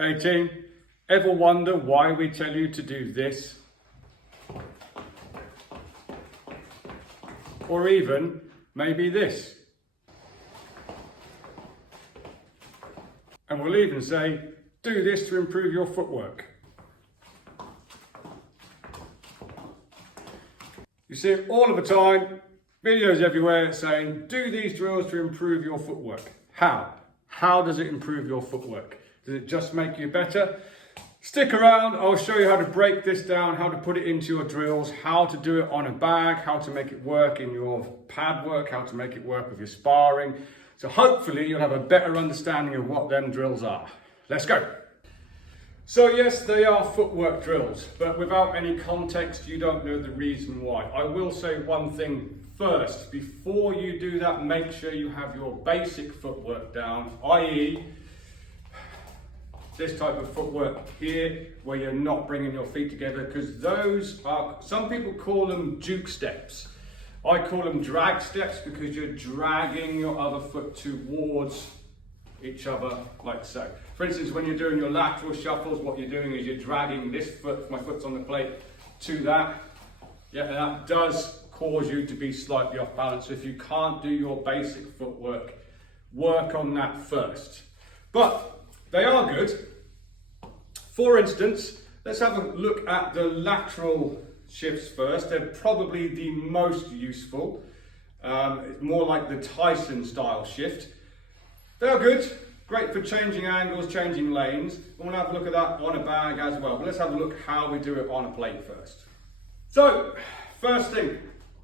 Hey team, ever wonder why we tell you to do this? Or even maybe this. And we'll even say, do this to improve your footwork. You see it all of the time, videos everywhere saying, do these drills to improve your footwork. How? How does it improve your footwork? Does it just make you better? Stick around, I'll show you how to break this down, how to put it into your drills, how to do it on a bag, how to make it work in your pad work, how to make it work with your sparring. So hopefully you'll have a better understanding of what them drills are. Let's go. So yes, they are footwork drills, but without any context, you don't know the reason why. I will say one thing first. Before you do that, make sure you have your basic footwork down, i.e., this type of footwork here, where you're not bringing your feet together, because those are, some people call them juke steps. I call them drag steps because you're dragging your other foot towards each other like so. For instance, when you're doing your lateral shuffles, what you're doing is you're dragging this foot, my foot's on the plate, to that. Yeah, and that does cause you to be slightly off balance. So if you can't do your basic footwork, work on that first. But they are good. For instance, let's have a look at the lateral shifts first. They're probably the most useful. It's more like the Tyson style shift. They are good, great for changing angles, changing lanes. I want to have a look at that on a bag as well. But let's have a look how we do it on a plate first. So, first thing,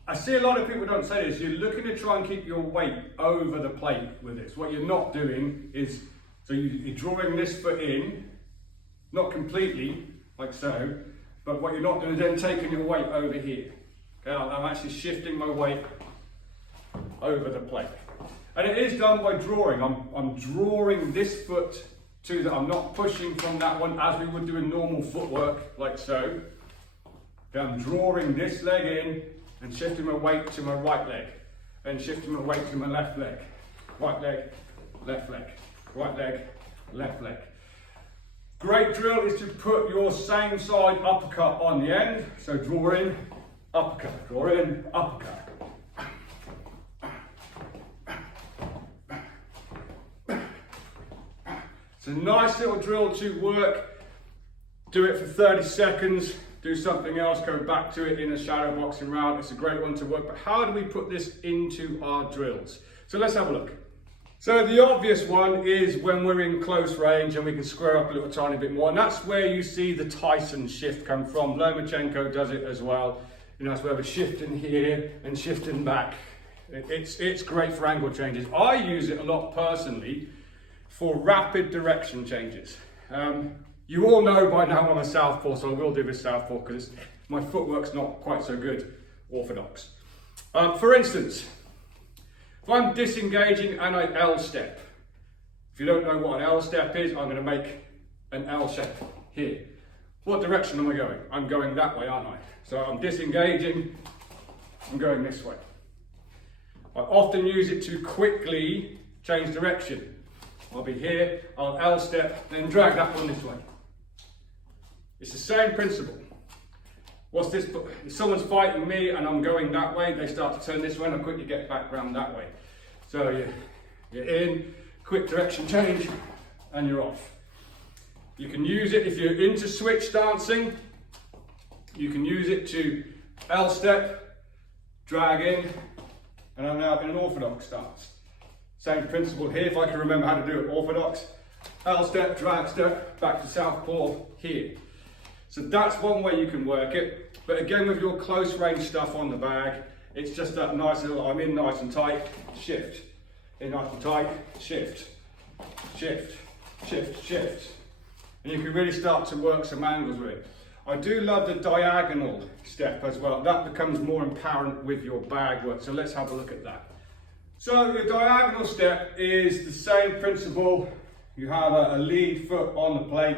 I see a lot of people don't say this. You're looking to try and keep your weight over the plate with this. What you're not doing is, so you're drawing this foot in, not completely, like so, but what you're not doing is then taking your weight over here. Okay, I'm actually shifting my weight over the plate. And it is done by drawing. I'm drawing this foot to that. I'm not pushing from that one as we would do in normal footwork, like so. Okay, I'm drawing this leg in and shifting my weight to my right leg. And shifting my weight to my left leg. Right leg, left leg. Right leg, left leg. Great drill is to put your same side uppercut on the end. So draw in, uppercut, draw in, uppercut. It's a nice little drill to work. Do it for 30 seconds, do something else, go back to it in a shadow boxing round. It's a great one to work, but how do we put this into our drills? So let's have a look. So the obvious one is when we're in close range and we can square up a little tiny bit more, and that's where you see the Tyson shift come from. Lomachenko does it as well. You know, that's where we're shifting here and shifting back. It's great for angle changes. I use it a lot personally for rapid direction changes. You all know by now I'm a southpaw, so I will do this southpaw because my footwork's not quite so good, orthodox. For instance, if I'm disengaging and I L step, if you don't know what an L step is, I'm going to make an L shape here. What direction am I going? I'm going that way, aren't I? So I'm disengaging, I'm going this way. I often use it to quickly change direction. I'll be here, I'll L step, then drag that one this way. It's the same principle. What's this? If someone's fighting me and I'm going that way, they start to turn this way and I quickly get back round that way. So you're in, quick direction change, and you're off. You can use it if you're into switch dancing. You can use it to L step, drag in, and I'm now in an orthodox stance. Same principle here, if I can remember how to do it orthodox. L step, drag step, back to southpaw here. So that's one way you can work it. But again, with your close range stuff on the bag, it's just that nice little, I'm in nice and tight, shift. In nice and tight, shift, shift, shift, shift. And you can really start to work some angles with it. I do love the diagonal step as well. That becomes more apparent with your bag work. So let's have a look at that. So the diagonal step is the same principle. You have a lead foot on the plate,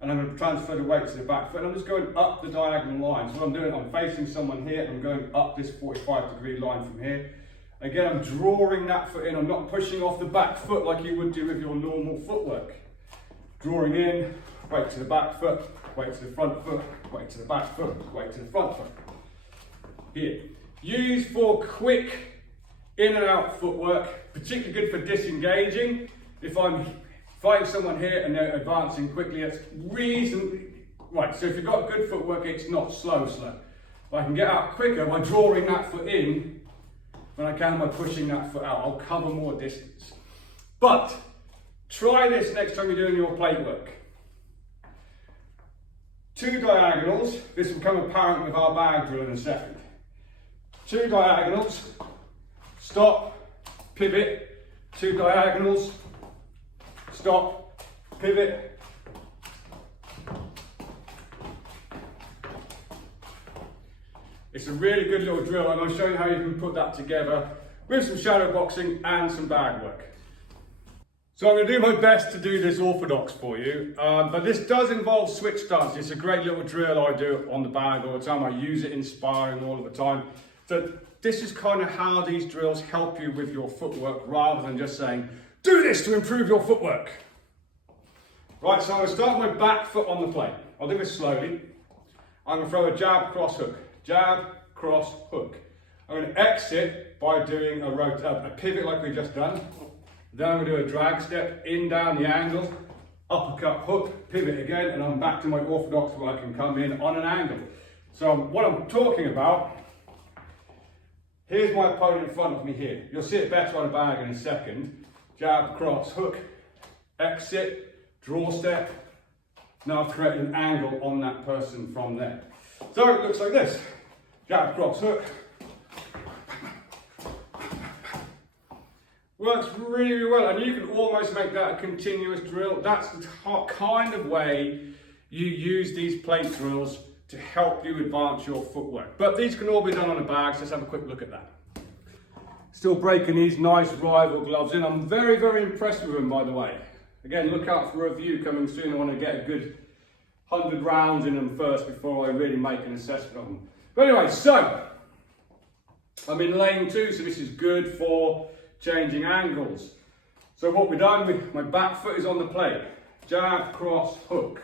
and I'm going to transfer the weight to the back foot. And I'm just going up the diagonal line. So what I'm doing, I'm facing someone here, and I'm going up this 45-degree line from here. Again, I'm drawing that foot in. I'm not pushing off the back foot like you would do with your normal footwork. drawing in, weight to the back foot, weight to the front foot, weight to the back foot, weight to the front foot. Here. Use for quick in and out footwork, particularly good for disengaging. If I'm fighting someone here and they're advancing quickly, it's reasonably, right, so if you've got good footwork, it's not slow. If I can get out quicker by drawing that foot in than I can by pushing that foot out. I'll cover more distance. But try this next time you're doing your plate work. 2 diagonals. This will become apparent with our bag drill in a second. 2 diagonals, stop, pivot, 2 diagonals, stop, pivot. It's a really good little drill, and I'll show you how you can put that together with some shadow boxing and some bag work. So I'm going to do my best to do this orthodox for you, but this does involve switch stance. It's a great little drill I do on the bag all the time. I use it in sparring all of the time. So this is kind of how these drills help you with your footwork rather than just saying, do this to improve your footwork. Right, so I'm going to start with my back foot on the plate. I'll do this slowly. I'm going to throw a jab, cross, hook. Jab, cross, hook. I'm going to exit by doing a pivot like we've just done. Then I'm going to do a drag step in down the angle, uppercut, hook, pivot again, and I'm back to my orthodox where I can come in on an angle. So what I'm talking about, here's my opponent in front of me here. You'll see it better on a bag in a second. Jab, cross, hook, exit, draw step. Now I've created an angle on that person from there. So it looks like this. Jab, cross, hook. Works really, really well, and you can almost make that a continuous drill. That's the kind of way you use these plate drills to help you advance your footwork. But these can all be done on a bag, so let's have a quick look at that. Still breaking these nice rival gloves in. I'm very, very impressed with them, by the way. Again, look out for a review coming soon. I want to get a good 100 rounds in them first before I really make an assessment of them. But anyway, so I'm in lane 2, so this is good for changing angles. So what we've done, my back foot is on the plate. Jab, cross, hook.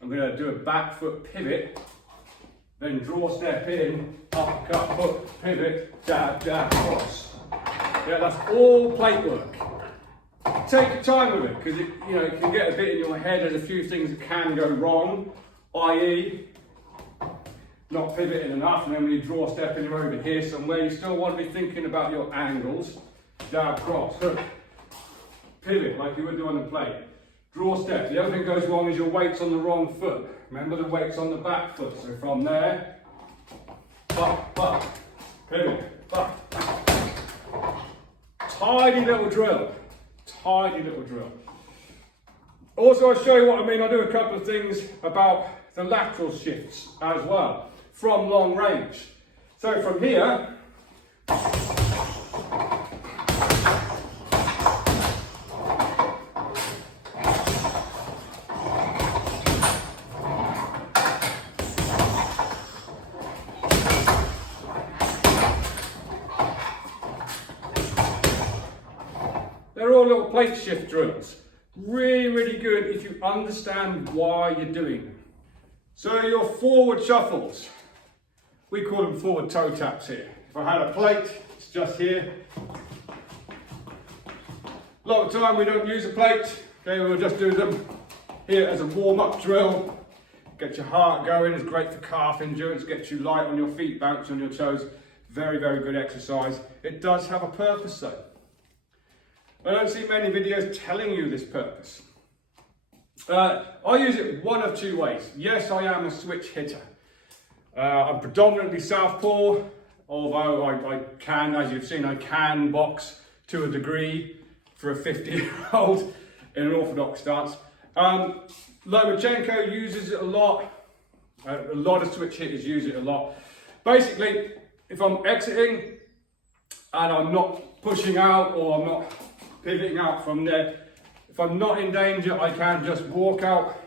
I'm going to do a back foot pivot, then draw step in, uppercut, hook, pivot, jab, jab, cross. Yeah, that's all plate work. Take your time with it, because it can get a bit in your head. There's a few things that can go wrong, i.e. not pivoting enough, and then when you draw step in, you're over here somewhere. You still want to be thinking about your angles. Jab, cross, hook, pivot like you would do on the plate. Draw step. The other thing that goes wrong is your weight's on the wrong foot. Remember, the weight's on the back foot. So from there, buck, pivot, buck. Tidy little drill. Tidy little drill. Also, I'll show you what I mean. I'll do a couple of things about the lateral shifts as well from long range. So from here, they're all little plate shift drills. Really, really good if you understand why you're doing them. So your forward shuffles, we call them forward toe taps here. If I had a plate, it's just here. A lot of the time we don't use a plate, okay, we'll just do them here as a warm-up drill. Get your heart going, it's great for calf endurance, gets you light on your feet, bounce on your toes. Very, very good exercise. It does have a purpose though. I don't see many videos telling you this purpose. I use it one of two ways. Yes, I am a switch hitter. I'm predominantly southpaw, although I can, as you've seen, I can box to a degree for a 50-year-old in an orthodox stance. Lomachenko uses it a lot. A lot of switch hitters use it a lot. Basically, if I'm exiting and I'm not pushing out or I'm not pivoting out from there, if I'm not in danger, I can just walk out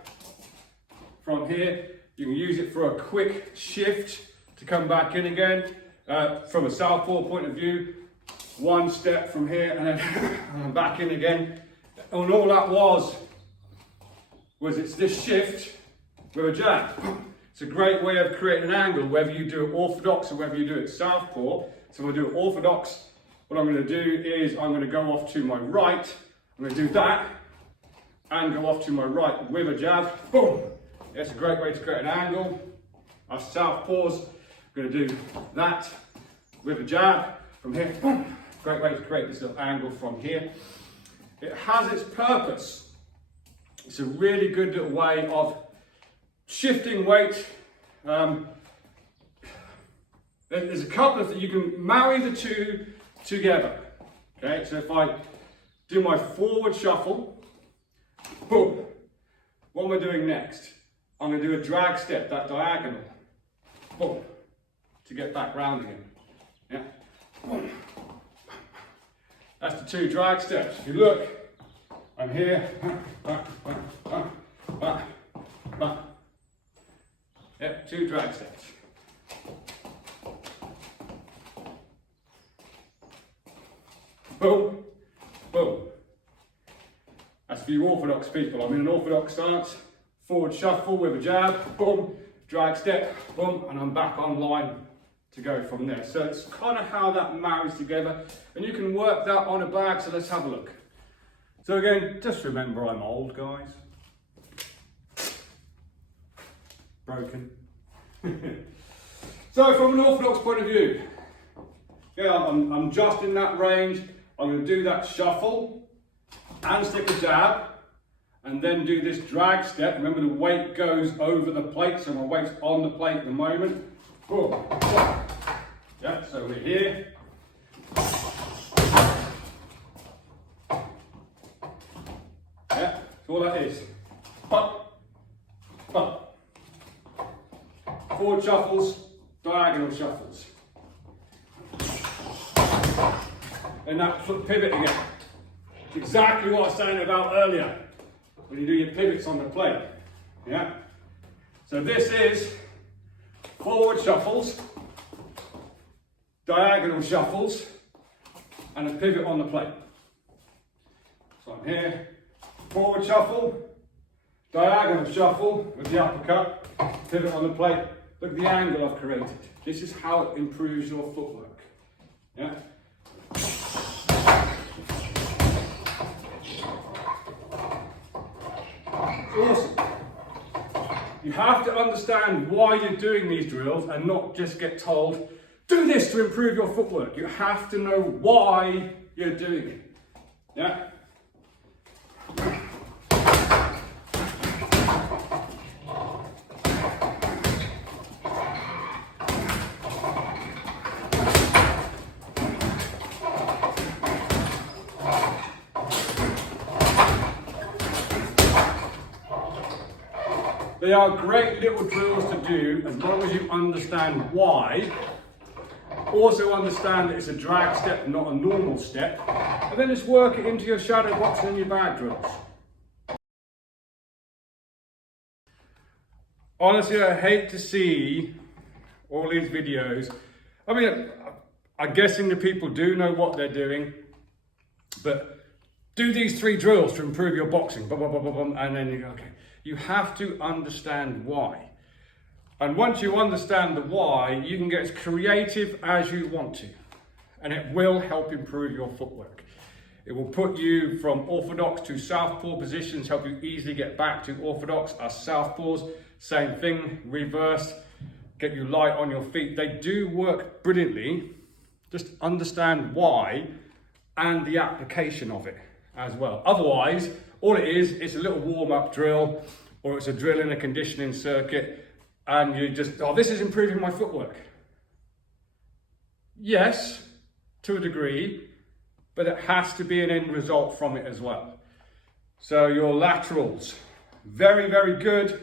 from here. You can use it for a quick shift to come back in again. From a southpaw point of view, one step from here and then I'm back in again. And all that was was it's this shift with a jab. It's a great way of creating an angle, whether you do it orthodox or whether you do it southpaw. So we'll do it orthodox. What I'm going to do is I'm going to go off to my right. I'm going to do that and go off to my right with a jab. Boom. It's a great way to create an angle. Our southpaws, I'm going to do that with a jab from here. Boom. Great way to create this little angle from here. It has its purpose. It's a really good little way of shifting weight. There's a couple of things. You can marry the two together. Okay, so if I do my forward shuffle, boom. What am I doing next? I'm going to do a drag step, that diagonal, boom, to get back round again. Yeah, boom. That's the two drag steps. If you look, I'm here, yeah, two drag steps. Boom, boom. That's for you orthodox people. I'm in an orthodox stance, forward shuffle with a jab, boom, drag step, boom, and I'm back on line to go from there. So it's kind of how that marries together, and you can work that on a bag. So let's have a look. So again, just remember I'm old, guys. Broken. So from an orthodox point of view, yeah, I'm just in that range. I'm going to do that shuffle and stick a jab and then do this drag step. Remember the weight goes over the plate, so my weight's on the plate at the moment. Boom. Yeah, so we're here. Yeah, that's all that is. But. Forward shuffles, diagonal shuffles. And that pivot again. Exactly what I was saying about earlier, when you do your pivots on the plate. Yeah? So this is forward shuffles, diagonal shuffles, and a pivot on the plate. So I'm here, forward shuffle, diagonal shuffle with the uppercut, pivot on the plate. Look at the angle I've created. This is how it improves your footwork. Yeah? Awesome. You have to understand why you're doing these drills and not just get told, do this to improve your footwork. You have to know why you're doing it. Yeah? They are great little drills to do as long as you understand why. Also understand that it's a drag step, not a normal step. And then just work it into your shadow boxing and your bag drills. Honestly, I hate to see all these videos. I mean, I'm guessing the people do know what they're doing, but do these 3 drills to improve your boxing, blah, blah, blah, blah, blah, and then you go, okay. You have to understand why. And once you understand the why, you can get as creative as you want to. And it will help improve your footwork. It will put you from orthodox to southpaw positions, help you easily get back to orthodox. Our southpaws, same thing, reverse, get you light on your feet. They do work brilliantly. Just understand why and the application of it as well. Otherwise, all it is, it's a little warm-up drill, or it's a drill in a conditioning circuit, and you just, oh, this is improving my footwork. Yes, to a degree, but it has to be an end result from it as well. So your laterals, very, very good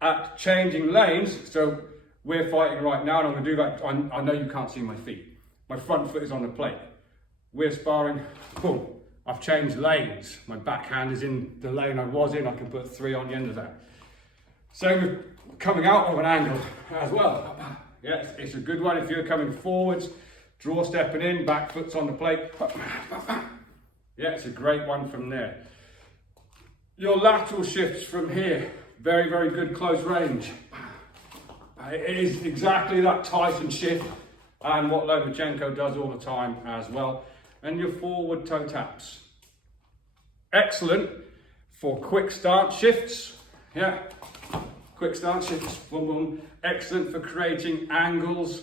at changing lanes. So we're fighting right now, and I'm gonna do that. I know you can't see my feet. My front foot is on the plate. We're sparring, boom. I've changed lanes. My backhand is in the lane I was in. I can put 3 on the end of that. Same with coming out of an angle as well. Yeah, it's a good one if you're coming forwards, draw stepping in, back foot's on the plate. Yeah, it's a great one from there. Your lateral shifts from here, very, very good close range. It is exactly that Tyson shift and what Lomachenko does all the time as well. And your forward toe taps. Excellent for quick start shifts. Yeah, quick start shifts. Boom, boom. Excellent for creating angles.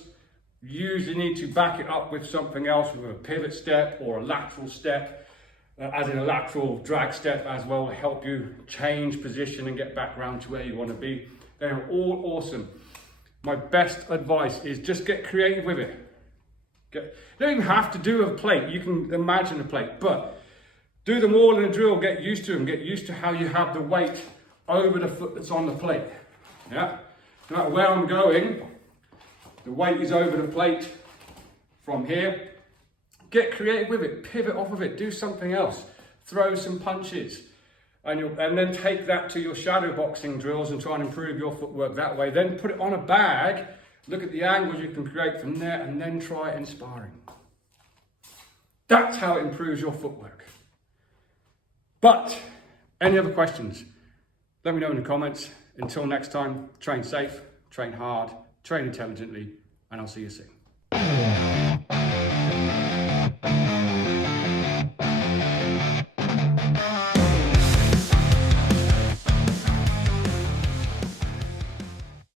Usually need to back it up with something else, with a pivot step or a lateral step, as in a lateral drag step as well, to help you change position and get back around to where you want to be. They're all awesome. My best advice is just get creative with it. You don't even have to do a plate. You can imagine a plate, but do them all in a drill. Get used to them. Get used to how you have the weight over the foot that's on the plate. Yeah. No matter where I'm going, the weight is over the plate from here. Get creative with it. Pivot off of it. Do something else. Throw some punches. And then take that to your shadow boxing drills and try and improve your footwork that way. Then put it on a bag, look at the angles you can create from there, and then try it in sparring. That's how it improves your footwork. But, any other questions? Let me know in the comments. Until next time, train safe, train hard, train intelligently, and I'll see you soon.